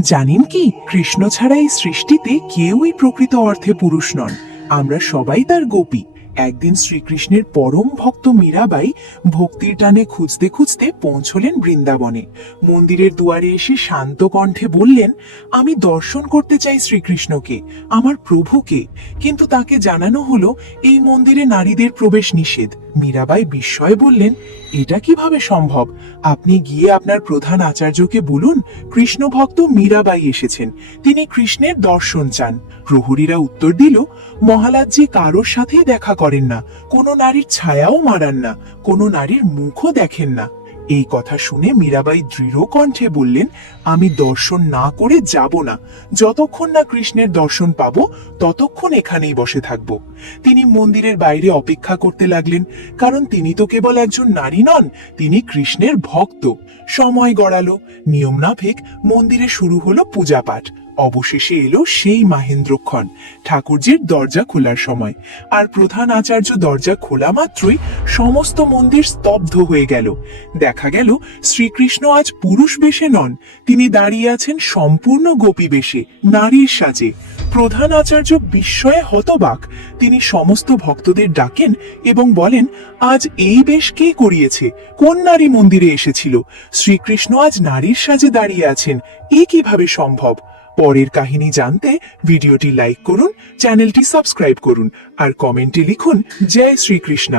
জানেন কি, কৃষ্ণ ছাড়া এই সৃষ্টিতে কেউই প্রকৃত অর্থে পুরুষ নন। আমরা সবাই তার গোপী। একদিন শ্রীকৃষ্ণের পরম ভক্ত মীরাবাই ভক্তির টানে খুঁজতে খুঁজতে পৌঁছলেন বৃন্দাবনে। মন্দিরের দুয়ারে এসে শান্ত কণ্ঠে বললেন, আমি দর্শন করতে চাই শ্রীকৃষ্ণকে, আমার প্রভুকে। কিন্তু তাকে জানানো হলো এই মন্দিরে নারীদের প্রবেশ নিষেধ। মীরাবাই বিস্ময়ে বললেন, এটা কিভাবে সম্ভব? আপনি গিয়ে আপনার প্রধান আচার্যকে বলুন কৃষ্ণ ভক্ত মীরাবাই এসেছেন, তিনি কৃষ্ণের দর্শন চান। প্রহরীরা উত্তর দিল, মহারাজজি কারোর সাথেই দেখা করেন না, কোনো নারীর ছায়াও মারান না, কোনো নারীর মুখও দেখেন না। এই কথা শুনে মীরাবাই দৃঢ় কণ্ঠে বললেন, আমি দর্শন না করে যাব না। যতক্ষণ না কৃষ্ণের দর্শন পাবো ততক্ষণ এখানেই বসে থাকবো। তিনি মন্দিরের বাইরে অপেক্ষা করতে লাগলেন, কারণ তিনি তো কেবল একজন নারী নন, তিনি কৃষ্ণের ভক্ত। সময় গড়ালো, নিয়ম মাফিক মন্দিরে শুরু হলো পূজা পাঠ। অবশেষে এলো সেই মাহেন্দ্রক্ষণ, ঠাকুরজির দরজা খোলার সময়। আর প্রধান আচার্য দরজা খোলা মাত্রই সমস্ত মন্দির স্তব্ধ হয়ে গেল। দেখা গেল শ্রীকৃষ্ণ আজ পুরুষ বেশে নন, তিনি দাঁড়িয়ে আছেন সম্পূর্ণ গোপী বেশে, নারীর সাজে। প্রধান আচার্য বিস্ময়ে হতবাক। তিনি সমস্ত ভক্তদের ডাকেন এবং বলেন, আজ এই বেশ কে করিয়েছে? কোন নারী মন্দিরে এসেছিল? শ্রীকৃষ্ণ আজ নারীর সাজে দাঁড়িয়ে আছেন, এ কিভাবে সম্ভব? পরের কাহিনী জানতে ভিডিওটি লাইক করুন, চ্যানেলটি সাবস্ক্রাইব করুন আর কমেন্টে লিখুন জয় শ্রীকৃষ্ণ।